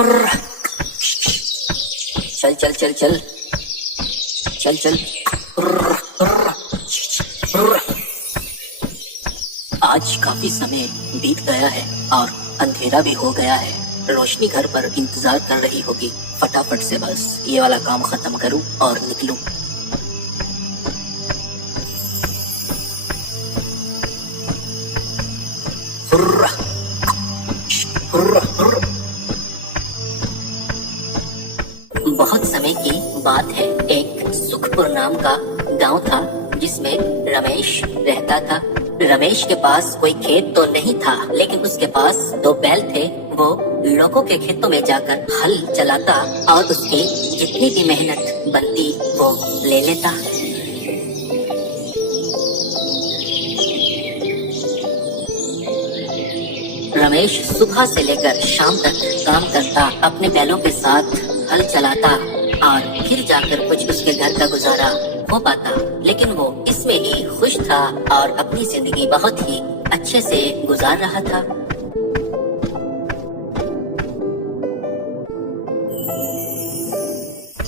चल चल चल चल चल चल। आज काफी समय बीत गया है और अंधेरा भी हो गया है। रोशनी घर पर इंतजार कर रही होगी। फटाफट से बस ये वाला काम खत्म करूं और निकलूं। बहुत समय की बात है। एक सुखपुर नाम का गांव था जिसमें रमेश रहता था। रमेश के पास कोई खेत तो नहीं था, लेकिन उसके पास 2 बैल थे। वो लोगों के खेतों में जाकर हल चलाता और उसकी जितनी भी मेहनत बनती वो ले लेता। रमेश सुबह से लेकर शाम तक काम करता, अपने बैलों के साथ हल चलाता और फिर जाकर कुछ उसके घर का गुजारा हो पाता। लेकिन वो इसमें ही खुश था और अपनी जिंदगी बहुत ही अच्छे से गुजार रहा था।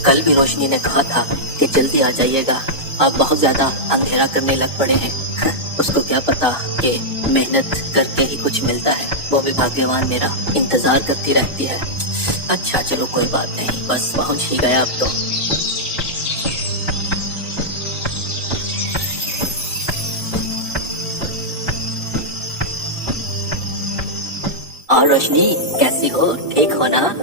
कल भी रोशनी ने कहा था कि जल्दी आ जाइएगा, आप बहुत ज्यादा अंधेरा करने लग पड़े हैं। उसको क्या पता कि मेहनत करके ही कुछ मिलता है। वो भी भाग्यवान मेरा इंतजार करती रहती है। अच्छा चलो कोई बात नहीं, बस पहुंच ही गया अब तो। और रोशनी कैसी हो, ठीक हो ना?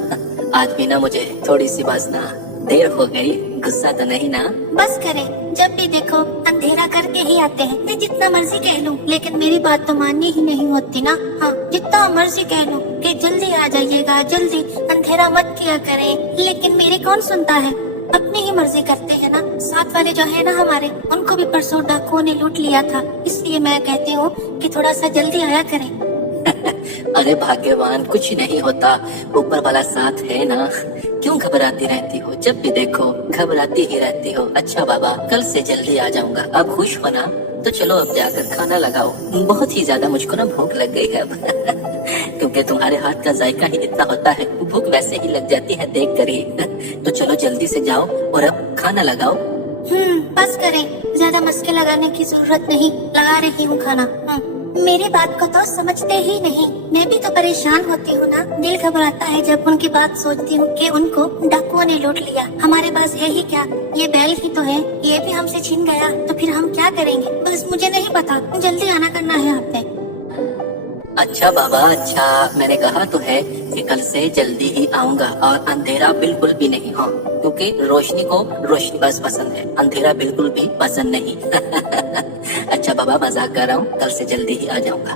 आज भी ना मुझे थोड़ी सी बस ना देर हो गई, गुस्सा तो नहीं ना? बस करे, जब भी देखो अंधेरा करके ही आते हैं। मैं जितना मर्जी कह लूं, लेकिन मेरी बात तो माननी ही नहीं होती ना। हाँ, जितना मर्जी कह लूं कि जल्दी आ जाइएगा, जल्दी अंधेरा मत किया करें, लेकिन मेरी कौन सुनता है। अपनी ही मर्जी करते हैं ना। साथ वाले जो है ना हमारे, उनको भी परसों डाकुओं ने लूट लिया था। इसलिए मैं कहती हूँ कि थोड़ा सा जल्दी आया करें। अरे भाग्यवान, कुछ नहीं होता, ऊपर वाला साथ है ना। क्यों घबराती रहती हो? जब भी देखो घबराती ही रहती हो। अच्छा बाबा, कल से जल्दी आ जाऊंगा। अब खुश हो ना? तो चलो अब जाकर खाना लगाओ। बहुत ही ज्यादा मुझको ना भूख लग गई है अब। क्योंकि तुम्हारे हाथ का जायका ही इतना होता है, भूख वैसे ही लग जाती है देख कर ही। तो चलो जल्दी से जाओ और अब खाना लगाओ। बस करें, ज्यादा मस्के लगाने की जरूरत नहीं, लगा रही हूँ खाना। मेरी बात को तो समझते ही नहीं। मैं भी तो परेशान होती हूँ ना। दिल घबराता है जब उनकी बात सोचती हूँ कि उनको डाकुओं ने लूट लिया। हमारे पास है ही क्या, ये बैल ही तो है। ये भी हमसे छीन गया तो फिर हम क्या करेंगे? बस मुझे नहीं पता, जल्दी आना करना है आपने। अच्छा बाबा, अच्छा, मैंने कहा तो है कि कल से जल्दी ही आऊंगा और अंधेरा बिल्कुल भी नहीं हो, क्योंकि रोशनी को रोशनी बस पसंद है, अंधेरा बिल्कुल भी पसंद नहीं। अच्छा बाबा, मजाक कर रहा हूँ, कल से जल्दी ही आ जाऊंगा।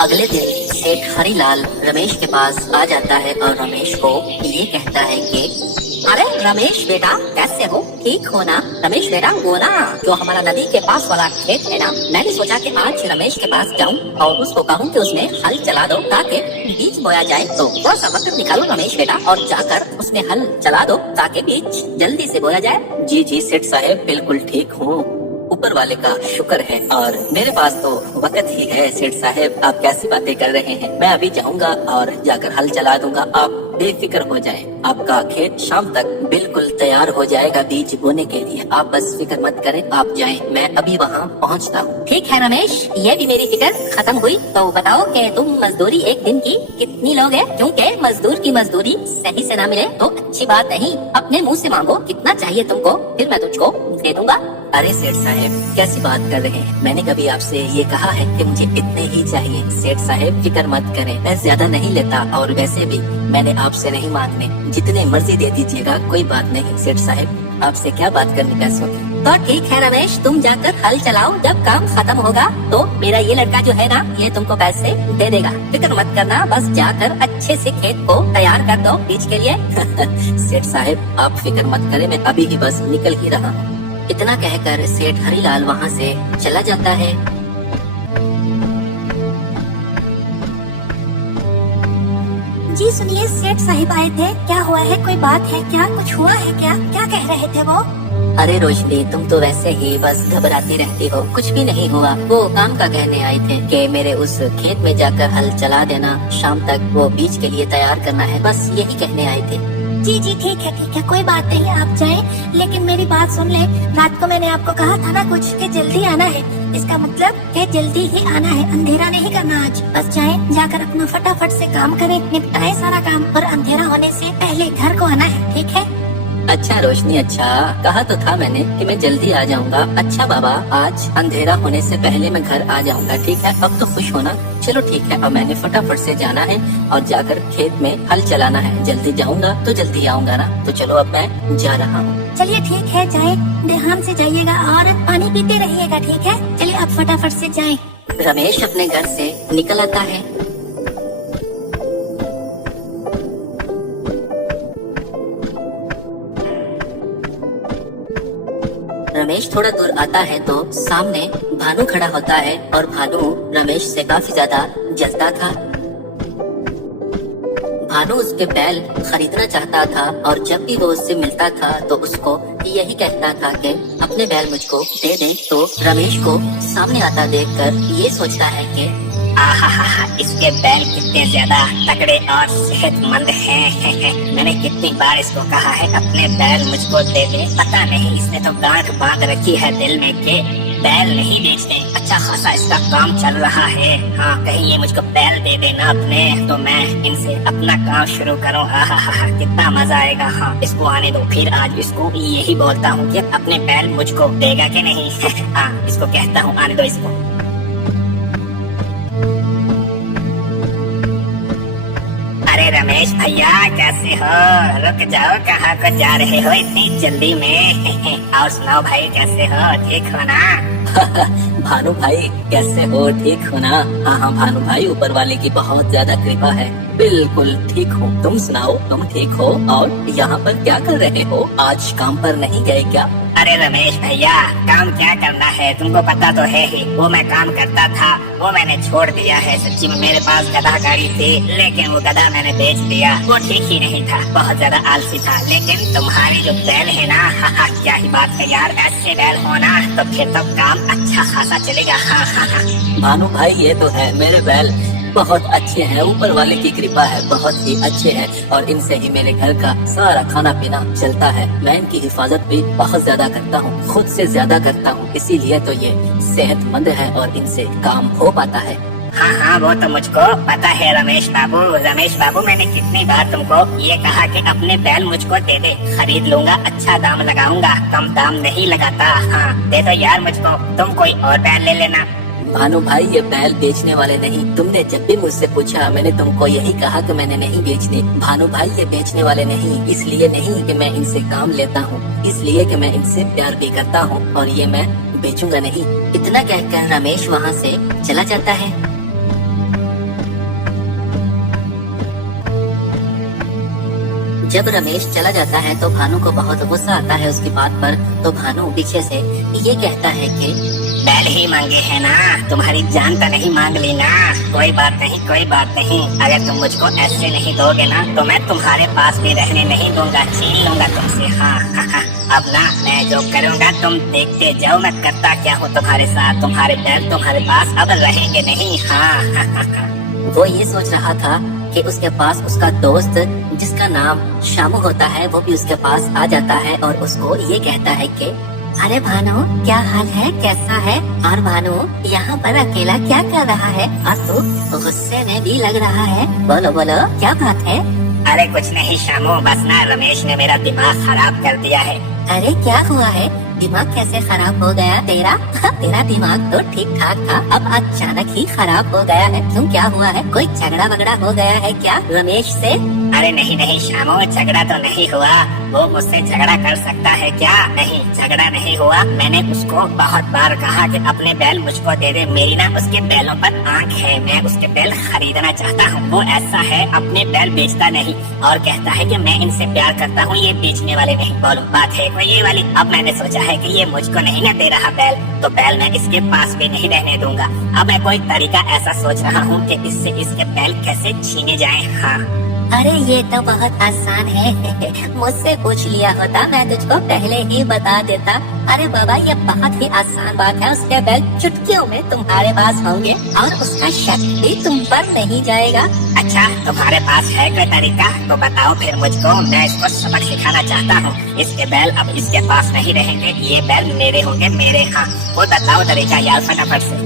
अगले दिन सेठ हरिलाल रमेश के पास आ जाता है और रमेश को ये कहता है कि अरे रमेश बेटा, कैसे हो? ठीक हो ना? रमेश बेटा, वो ना जो हमारा नदी के पास वाला खेत है ना, मैंने सोचा कि आज रमेश के पास जाऊं और उसको कहूं कि उसमें हल चला दो ताकि बीज बोया जाए। तो थोड़ा सा वक्त निकालो रमेश बेटा और जाकर उसमें हल चला दो ताकि बीज जल्दी से बोया जाए। जी जी सेठ साहब, बिल्कुल ठीक हूँ, ऊपर वाले का शुक्र है और मेरे पास तो वक्त ही है। सेठ साहब, आप कैसी बातें कर रहे हैं? मैं अभी जाऊंगा और जाकर हल चला दूंगा, आप बेफिक्र हो जाएं। आपका खेत शाम तक बिल्कुल तैयार हो जाएगा बीज बोने के लिए। आप बस फिक्र मत करें, आप जाएं, मैं अभी वहाँ पहुँचता हूँ। ठीक है रमेश, ये भी मेरी फिक्र खत्म हुई। तो बताओ कि तुम मजदूरी एक दिन की कितनी लोगे? क्योंकि मजदूर की मजदूरी सही से ना मिले तो अच्छी बात नहीं। अपने मुँह से मांगो कितना चाहिए तुमको, फिर मैं तुझको दे दूंगा। अरे सेठ साहब, कैसी बात कर रहे हैं? मैंने कभी आपसे ये कहा है कि मुझे इतने ही चाहिए? सेठ साहब फिक्र मत करें, मैं ज्यादा नहीं लेता और वैसे भी मैंने आपसे नहीं मांगने, जितने मर्जी दे दीजिएगा, कोई बात नहीं। सेठ साहब, आपसे क्या बात करनी पैसों की। तो ठीक है रमेश, तुम जाकर हल चलाओ, जब काम खत्म होगा तो मेरा ये लड़का जो है ना, ये तुमको पैसे दे देगा। फिक्र मत करना, बस जाकर अच्छे से खेत को तैयार कर दो बीज के लिए। सेठ साहब, आप फिक्र मत करें, मैं अभी ही बस निकल ही रहा हूँ। इतना कहकर सेठ हरिलाल वहाँ से चला जाता है। जी सुनिए, सेठ साहिब आए थे। क्या हुआ है? कोई बात है क्या? कुछ हुआ है क्या? क्या कह रहे थे वो? अरे रोशनी, तुम तो वैसे ही बस घबराती रहती हो। कुछ भी नहीं हुआ। वो काम का कहने आए थे कि मेरे उस खेत में जाकर हल चला देना, शाम तक वो बीज के लिए तैयार करना है, बस यही कहने आए थे। जी जी ठीक है, कोई बात नहीं, आप जाएं। लेकिन मेरी बात सुन ले, रात को मैंने आपको कहा था ना कुछ कि जल्दी आना है। इसका मतलब कि जल्दी ही आना है, अंधेरा नहीं करना आज। बस जाएं, जाकर अपना फटाफट से काम करें, निपटाएं सारा काम, और अंधेरा होने से पहले घर को आना है, ठीक है? अच्छा रोशनी, अच्छा कहा तो था मैंने कि मैं जल्दी आ जाऊंगा। अच्छा बाबा, आज अंधेरा होने से पहले मैं घर आ जाऊंगा, ठीक है? अब तो खुश होना। चलो ठीक है, अब मैंने फटाफट से जाना है और जाकर खेत में हल चलाना है। जल्दी जाऊंगा तो जल्दी आऊंगा ना, तो चलो अब मैं जा रहा हूँ। चलिए ठीक है, जाए, ध्यान से जाइएगा और पानी पीते रहिएगा, ठीक है? चलिए अब फटाफट से जाएं। रमेश अपने घर से निकल आता है। रमेश थोड़ा दूर आता है तो सामने भानु खड़ा होता है और भानु रमेश से काफी ज्यादा जलता था। भानु उसके बैल खरीदना चाहता था और जब भी वो उससे मिलता था तो उसको यही कहता था कि अपने बैल मुझको दे दे। तो रमेश को सामने आता देखकर ये सोचता है कि आहा, इसके बैल कितने ज्यादा तगड़े और सेहतमंद हैं। मैंने कितनी बार इसको कहा है अपने बैल मुझको दे दे, पता नहीं इसने तो गांठ बांध रखी है दिल में कि बैल नहीं बेचते। अच्छा खासा इसका काम चल रहा है। हाँ, कहीं ये मुझको बैल दे देना अपने, तो मैं इनसे अपना काम शुरू करूँ। आहा, कितना मजा आएगा। हाँ, इसको आने दो, फिर आज इसको यही बोलता हूँ कि अपने बैल मुझको देगा कि नहीं। हाँ, इसको कहता हूँ आने दो इसको। अरे रमेश भैया, कैसे हो? रुक जाओ, कहाँ को जा रहे हो इतनी जल्दी में? और सुनाओ भाई, कैसे हो? ठीक हो ना? भानु भाई कैसे हो? ठीक हो ना? हाँ भानु भाई, ऊपर वाले की बहुत ज्यादा कृपा है, बिल्कुल ठीक हो। तुम सुनाओ, तुम ठीक हो? और यहाँ पर क्या कर रहे हो? आज काम पर नहीं गए क्या? अरे रमेश भैया, काम क्या करना है, तुमको पता तो है ही। वो मैं काम करता था, वो मैंने छोड़ दिया है। सच्ची में मेरे पास गधा गाड़ी थी, लेकिन वो गधा मैंने बेच दिया। वो ठीक ही नहीं था, बहुत ज्यादा आलसी था। लेकिन तुम्हारी जो बैल है ना, क्या ही बात है यार। ऐसे बैल होना तो फिर तो काम अच्छा खासा चलेगा। भानु भाई, ये तो है, मेरे बैल बहुत अच्छे हैं, ऊपर वाले की कृपा है, बहुत ही अच्छे हैं और इनसे ही मेरे घर का सारा खाना पीना चलता है। मैं इनकी हिफाजत भी बहुत ज्यादा करता हूँ, खुद से ज्यादा करता हूँ, इसीलिए तो ये सेहतमंद है और इनसे काम हो पाता है। हाँ, वो तो मुझको पता है रमेश बाबू। रमेश बाबू, मैंने कितनी बार तुमको ये कहा कि अपने बैल मुझको दे दे, खरीद लूंगा, अच्छा दाम लगाऊंगा, कम दाम नहीं लगाता। हाँ, दे दो यार मुझको, तुम कोई और बैल ले लेना। भानु भाई, ये बैल बेचने वाले नहीं। तुमने जब भी मुझसे पूछा मैंने तुमको यही कहा कि मैंने नहीं बेचने। भानु भाई, ये बेचने वाले नहीं, इसलिए नहीं कि मैं इनसे काम लेता हूँ, इसलिए कि मैं इनसे प्यार भी करता हूँ और ये मैं बेचूंगा नहीं। इतना कहकर रमेश वहाँ से चला जाता है। जब रमेश चला जाता है तो भानु को बहुत गुस्सा आता है उसकी बात पर। तो भानु पीछे से ये कहता है कि बैल ही मांगे है ना, तुम्हारी जान तो नहीं मांग ली ना। कोई बात नहीं, कोई बात नहीं। अगर तुम मुझको ऐसे नहीं दोगे ना तो मैं तुम्हारे पास भी रहने नहीं दूंगा, छीन लूंगा तुमसे। हाँ, अब ना मैं जो करूँगा तुम देखते जाओ, मैं करता क्या हूँ तुम्हारे साथ। तुम्हारे बैल तुम्हारे पास अब रहेंगे नहीं। हाँ। वो ये सोच रहा था कि उसके पास उसका दोस्त जिसका नाम शामू होता है वो भी उसके पास आ जाता है और उसको ये कहता है कि अरे भानु, क्या हाल है, कैसा है? और भानु, यहाँ पर अकेला क्या कर रहा है? और तू गुस्से में भी लग रहा है। बोलो बोलो, क्या बात है? अरे कुछ नहीं शामू, बस ना रमेश ने मेरा दिमाग खराब कर दिया है। अरे क्या हुआ है? दिमाग कैसे खराब हो गया तेरा? तेरा दिमाग तो ठीक ठाक था, अब अचानक ही खराब हो गया है। क्यों, क्या हुआ है? कोई झगड़ा वगड़ा हो गया है क्या रमेश से? अरे नहीं नहीं शामू, झगड़ा तो नहीं हुआ। वो मुझसे झगड़ा कर सकता है क्या? नहीं, झगड़ा नहीं हुआ। मैंने उसको बहुत बार कहा कि अपने बैल मुझको दे दे। मेरी ना उसके बैलों पर आंख है, मैं उसके बैल खरीदना चाहता हूँ। वो ऐसा है, अपने बैल बेचता नहीं और कहता है कि मैं इनसे प्यार करता हूँ, ये बेचने वाले नहीं। बोलो, बात है कोई ये वाली। अब मैंने सोचा है कि ये मुझको नहीं ना दे रहा बैल, तो बैल मैं इसके पास भी नहीं रहने दूंगा। अब मैं कोई तरीका ऐसा सोच रहा हूँ कि इससे इसके बैल कैसे छीने जाएं। हाँ, अरे ये तो बहुत आसान है। मुझसे पूछ लिया होता मैं तुझको पहले ही बता देता। अरे बाबा ये बहुत ही आसान बात है। उसके बैल चुटकियों में तुम्हारे पास होंगे और उसका शक भी तुम पर नहीं जाएगा। अच्छा तुम्हारे पास है कोई तरीका तो बताओ फिर मुझको, मैं इसको सबक सिखाना चाहता हूँ। इसके बैल अब इसके पास नहीं रहेंगे, ये बैल मेरे होंगे, मेरे। हाँ वो बताओ तरीका यार फटाफट से।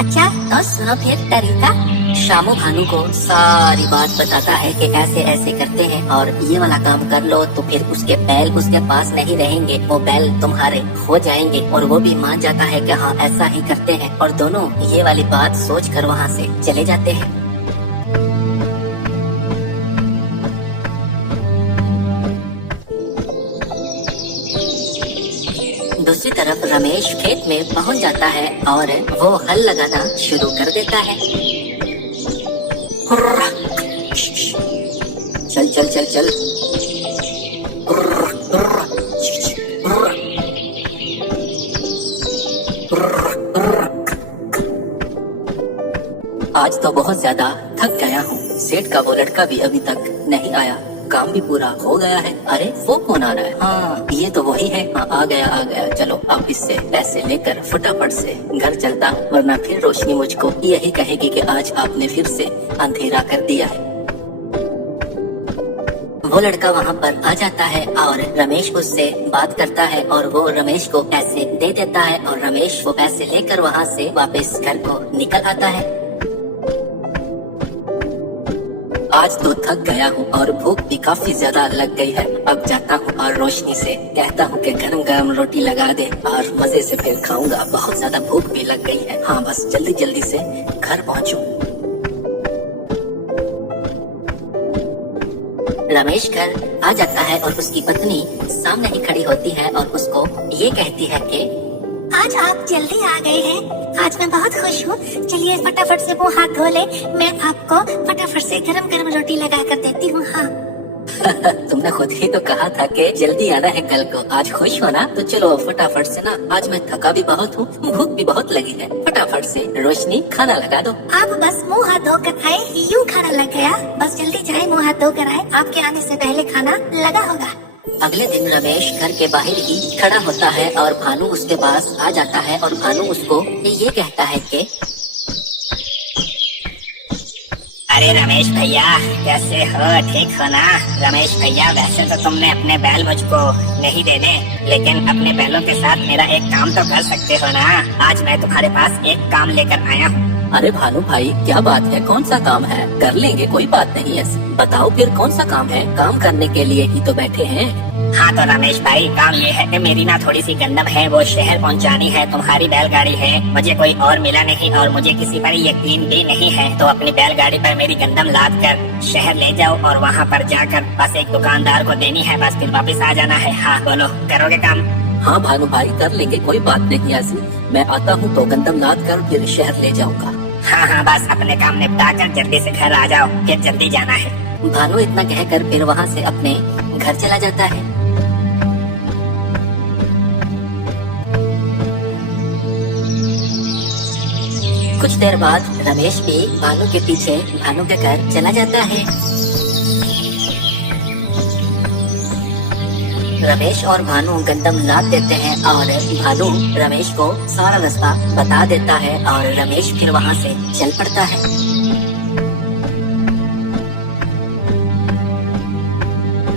अच्छा तो सुनो फिर तरीका। शामू भानु को सारी बात बताता है कि ऐसे ऐसे करते हैं और ये वाला काम कर लो तो फिर उसके बैल उसके पास नहीं रहेंगे, वो बैल तुम्हारे हो जाएंगे। और वो भी मान जाता है कि हाँ ऐसा ही करते हैं और दोनों ये वाली बात सोचकर वहाँ से चले जाते हैं। दूसरी तरफ रमेश खेत में पहुंच जाता है और वो हल लगाना शुरू कर देता है। चल चल चल चल। आज तो बहुत ज्यादा थक गया हूँ। सेठ का वो लड़का भी अभी तक नहीं आया, काम भी पूरा हो गया है। अरे वो कौन आ रहा है? हाँ ये तो वही है। हाँ आ गया। चलो अब इससे पैसे लेकर फटाफट से घर चलता हूँ, वरना फिर रोशनी मुझको यही कहेगी कि आज आपने फिर से अंधेरा कर दिया है। वो लड़का वहाँ पर आ जाता है और रमेश उससे बात करता है और वो रमेश को पैसे दे देता है और रमेश वो पैसे लेकर वहाँ से वापस घर को निकल आता है। आज तो थक गया हूँ और भूख भी काफी ज्यादा लग गई है। अब जाता हूँ और रोशनी से कहता हूँ कि गरम गरम रोटी लगा दे और मजे से फिर खाऊंगा। बहुत ज्यादा भूख भी लग गई है। हाँ बस जल्दी जल्दी से घर पहुँचूं। रमेश घर आ जाता है और उसकी पत्नी सामने ही खड़ी होती है और उसको ये कहती है कि आज आप जल्दी आ गए हैं। आज मैं बहुत खुश हूँ। चलिए फटाफट से मुंह हाथ धो ले, मैं आपको फटाफट से गरम गरम रोटी लगा कर देती हूँ। हाँ तुमने खुद ही तो कहा था कि जल्दी आना है कल को। आज खुश हो ना? तो चलो फटाफट से ना, आज मैं थका भी बहुत हूँ, भूख भी बहुत लगी है। फटाफट से रोशनी खाना लगा दो। आप बस मुंह हाथ धो कर आए, यूँ खाना लग गया। बस जल्दी जाए, मुंह हाथ धो कर आए, आपके आने से पहले खाना लगा होगा। अगले दिन रमेश घर के बाहर ही खड़ा होता है और भानु उसके पास आ जाता है और भानु उसको ये कहता है कि अरे रमेश भैया कैसे हो, ठीक हो ना? रमेश भैया वैसे तो तुमने अपने बैल मुझको नहीं देने, लेकिन अपने बैलों के साथ मेरा एक काम तो कर सकते हो ना? आज मैं तुम्हारे पास एक काम लेकर आया हूँ। अरे भानु भाई क्या बात है, कौन सा काम है? कर लेंगे, कोई बात नहीं है। बताओ फिर कौन सा काम है? काम करने के लिए ही तो बैठे हैं। हाँ तो रमेश भाई काम ये है कि मेरी ना थोड़ी सी गंदम है, वो शहर पहुंचानी है। तुम्हारी बैलगाड़ी है, मुझे कोई और मिला नहीं और मुझे किसी पर यकीन भी नहीं है, तो अपनी बैलगाड़ी पर मेरी गंदम लाद कर शहर ले जाओ और वहाँ पर जाकर बस एक दुकानदार को देनी है, बस फिर वापस आ जाना है। हाँ बोलो, करोगे काम? हाँ भानु भाई कर लेंगे, कोई बात नहीं ऐसी। मैं आता हूँ तो गंदम लाद कर फिर शहर ले जाऊंगा। हाँ बस अपने काम निपटा कर जल्दी से घर आ जाओ, फिर जल्दी जाना है। भानु इतना कहकर फिर वहाँ से अपने घर चला जाता है। कुछ देर बाद रमेश भी भानु के पीछे भानु के घर चला जाता है। रमेश और भानु गंदम लाद देते हैं और भानु रमेश को सारा रास्ता बता देता है और रमेश फिर वहाँ से चल पड़ता है।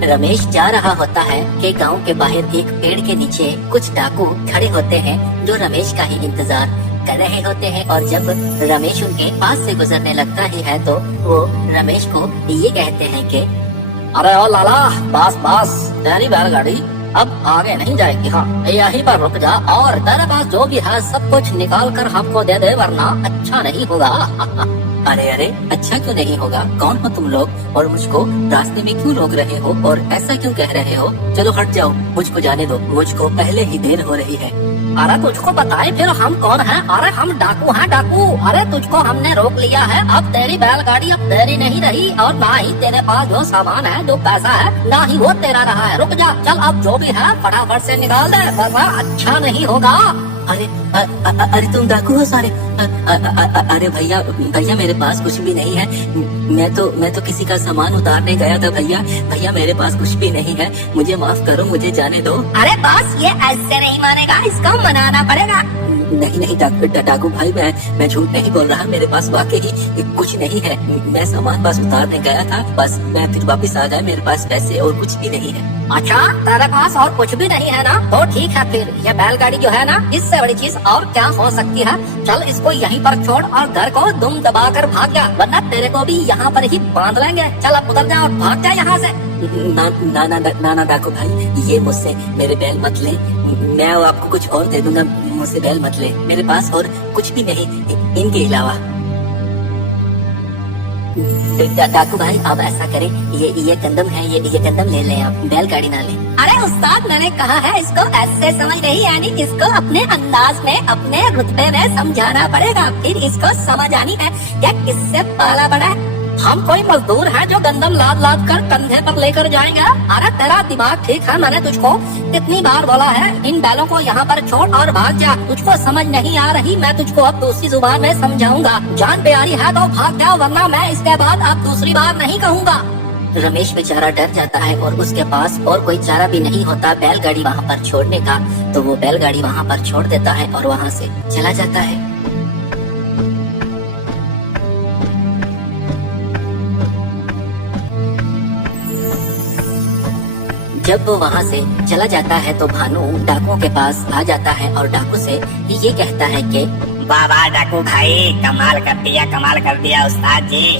रमेश जा रहा होता है कि गांव के बाहर एक पेड़ के नीचे कुछ डाकू खड़े होते हैं जो रमेश का ही इंतजार कर रहे होते हैं और जब रमेश उनके पास से गुजरने लगता ही है तो वो रमेश को ये कहते हैं कि अरे ओ लाला बस तेरी बैलगाड़ी अब आगे नहीं जाएगी। हाँ यहीं पर रुक जा और तेरे पास जो भी है सब कुछ निकाल कर हमको दे दे, वरना अच्छा नहीं होगा। अरे अरे अच्छा क्यों नहीं होगा? कौन हो तुम लोग और मुझको रास्ते में क्यों रोक रहे हो और ऐसा क्यों कह रहे हो? चलो हट जाओ, मुझको जाने दो, मुझको पहले ही देर हो रही है। अरे तुझको बताए फिर हम कौन हैं? अरे हम डाकू हैं, डाकू। अरे तुझको हमने रोक लिया है, अब तेरी बैलगाड़ी अब तेरी नहीं रही और ना ही तेरे पास जो सामान है, जो पैसा है, ना ही वो तेरा रहा है। रुक जा, चल अब जो भी है फटाफट से निकाल दे, वरना अच्छा नहीं होगा। अरे तुम डाकू हो सारे। अरे भैया भैया मेरे पास कुछ भी नहीं है। मैं तो किसी का सामान उतारने गया था भैया। भैया मेरे पास कुछ भी नहीं है, मुझे माफ करो, मुझे जाने दो। अरे बॉस ये ऐसे नहीं मानेगा, इसको मनाना पड़ेगा। नहीं डाकू भाई, मैं झूठ नहीं बोल रहा, मेरे पास वाकई ही कुछ नहीं है। मैं सामान बस उतारने गया था, बस मैं फिर वापस आ गया, मेरे पास पैसे और कुछ भी नहीं है। अच्छा तेरे पास और कुछ भी नहीं है ना, तो ठीक है फिर ये बैलगाड़ी जो है ना, इससे बड़ी चीज और क्या हो सकती है। चल इसको यहीं पर छोड़ और घर को दुम दबा कर भाग जा, वरना तेरे को भी यहाँ पर ही बांध लेंगे। चल अब उतर जा और भाग जा यहाँ से। ना डाकू भाई, ये मुझसे मेरे बैल मत ले, मैं आपको कुछ और दे दूंगा, मुझसे बैल मत ले, मेरे पास और कुछ भी नहीं इनके अलावा। डाकू भाई अब ऐसा करें, ये गंदम है, ये गंदम ले लें, आप बैलगाड़ी ना लें। अरे उस्ताद मैंने कहा है इसको ऐसे समझ नहीं, यानी इसको अपने अंदाज में अपने रुतबे में समझाना पड़ेगा, फिर इसको समझ आनी है क्या किससे पाला पड़ा है। हम कोई मजदूर हैं जो गंदम लाद लाद कर कंधे पर लेकर जाएंगे। अरे तेरा दिमाग ठीक है, मैंने तुझको कितनी बार बोला है इन बैलों को यहाँ पर छोड़ और भाग जा। तुझको समझ नहीं आ रही, मैं तुझको अब दूसरी जुबान में समझाऊंगा। जान प्यारी है तो भाग जा, वरना मैं इसके बाद अब दूसरी बार नहीं कहूँगा। रमेश बेचारा डर जाता है और उसके पास और कोई चारा भी नहीं होता बैलगाड़ी वहाँ पर छोड़ने का, तो वो बैलगाड़ी वहाँ पर छोड़ देता है और वहाँ से चला जाता है। जब वो वहाँ से चला जाता है तो भानु डाकुओं के पास आ जाता है और डाकू से ये कहता है कि वाह वाह डाकू भाई, कमाल कर दिया उस्ताद जी।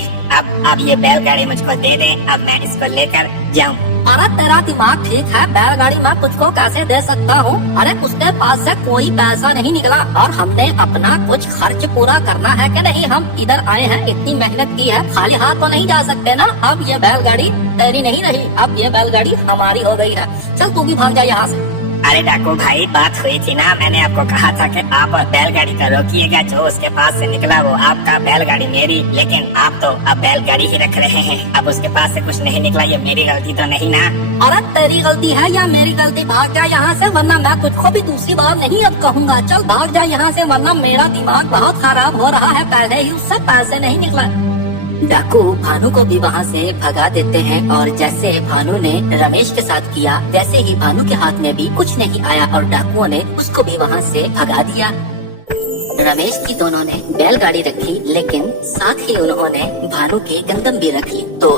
अब ये बैलगाड़ी मुझको दे दे, अब मैं इसको लेकर जाऊँ। अरे तेरा दिमाग ठीक है, बैलगाड़ी मैं तुझको कैसे दे सकता हूँ। अरे उसके पास से कोई पैसा नहीं निकला और हमने अपना कुछ खर्च पूरा करना है कि नहीं। हम इधर आए हैं, इतनी मेहनत की है, खाली हाथ तो नहीं जा सकते ना। अब ये बैलगाड़ी तेरी नहीं रही, अब ये बैलगाड़ी हमारी हो गई है। चल तू भी भाग जा यहाँ से। अरे डाकू भाई बात हुई थी ना, मैंने आपको कहा था कि आप बैलगाड़ी का रोकिएगा, जो उसके पास से निकला वो आपका, बैलगाड़ी मेरी। लेकिन आप तो अब बैलगाड़ी ही रख रहे हैं, अब उसके पास से कुछ नहीं निकला, ये मेरी गलती तो नहीं ना। अरे तेरी गलती है या मेरी गलती, भाग जा यहाँ से, वरना मैं तुझको भी दूसरी बार नहीं अब कहूँगा। चल भाग जा यहाँ से, वरना मेरा दिमाग बहुत खराब हो रहा है, पहले ही उससे पैसे नहीं निकला। डाकू भानु को भी वहाँ से भगा देते हैं और जैसे भानु ने रमेश के साथ किया वैसे ही भानु के हाथ में भी कुछ नहीं आया और डाकुओं ने उसको भी वहाँ से भगा दिया। रमेश की दोनों ने बैलगाड़ी रखी, लेकिन साथ ही उन्होंने भानु की गंदम भी रख ली। तो